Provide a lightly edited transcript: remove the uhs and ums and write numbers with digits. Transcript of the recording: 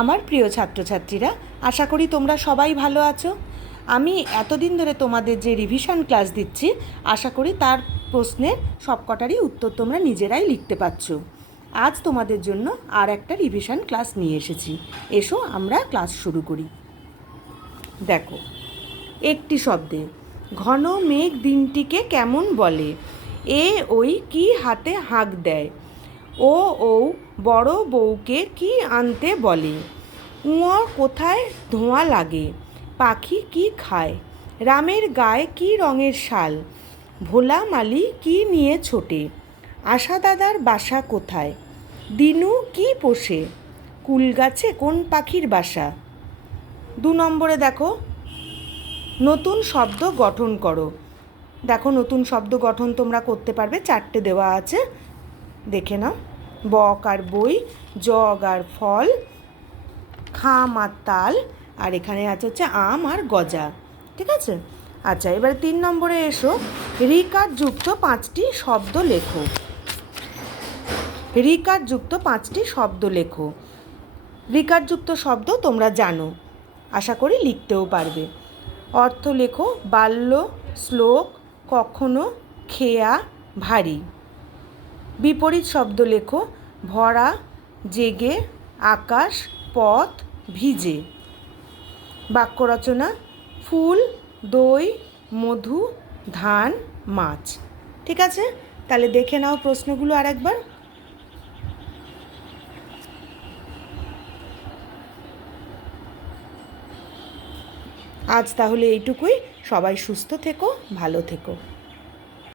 আমার প্রিয় ছাত্রছাত্রীরা, আশা করি তোমরা সবাই ভালো আছো। আমি এতদিন ধরে তোমাদের যে রিভিশন ক্লাস দিচ্ছি, আশা করি তার প্রশ্নের সবকটারই উত্তর তোমরা নিজেরাই লিখতে পারছো। আজ তোমাদের জন্য আর একটা রিভিশন ক্লাস নিয়ে এসেছি। এসো আমরা ক্লাস শুরু করি। দেখো, একটি শব্দে ঘন মেঘ দিনটিকে কেমন বলে? এ ওই কি হাতে হাঁক দেয়? ও বড় বউকে কি আনতে বলে? উঁয়োর কোথায় ধোঁয়া লাগে? পাখি কি খায়? রামের গায়ে কি রঙের শাল? ভোলা মালি কি নিয়ে ছোটে? আশা দাদার বাসা কোথায়? দিনু কি পোষে? কুল গাছে কোন পাখির বাসা? 2 নম্বরে দেখো, নতুন শব্দ গঠন করো। দেখো, নতুন শব্দ গঠন তোমরা করতে পারবে, 4টে দেওয়া আছে, দেখে নাও। বক আর বই, জগ আর ফল, খাম আর তাল, আর এখানে আছে হচ্ছে আম আর গজা। ঠিক আছে? আচ্ছা, এবার 3 নম্বরে এসো। রিকার যুক্ত 5টি শব্দ লেখো। রিকার যুক্ত 5টি শব্দ লেখো। রিকার যুক্ত শব্দ তোমরা জানো, আশা করি লিখতেও পারবে। অর্থ লেখো। বাল্য, শ্লোক, কখনো, খেয়া, ভারী। বিপরীত শব্দ লেখো। ভরা, জেগে, আকাশ, পথ, ভিজে। বাক্য রচনা: ফুল, দই, মধু, ধান, মাছ। ঠিক আছে? তাহলে দেখে নাও প্রশ্নগুলো আর একবার। আজ তাহলে এইটুকুই। সবাই সুস্থ থেকো, ভালো থেকো।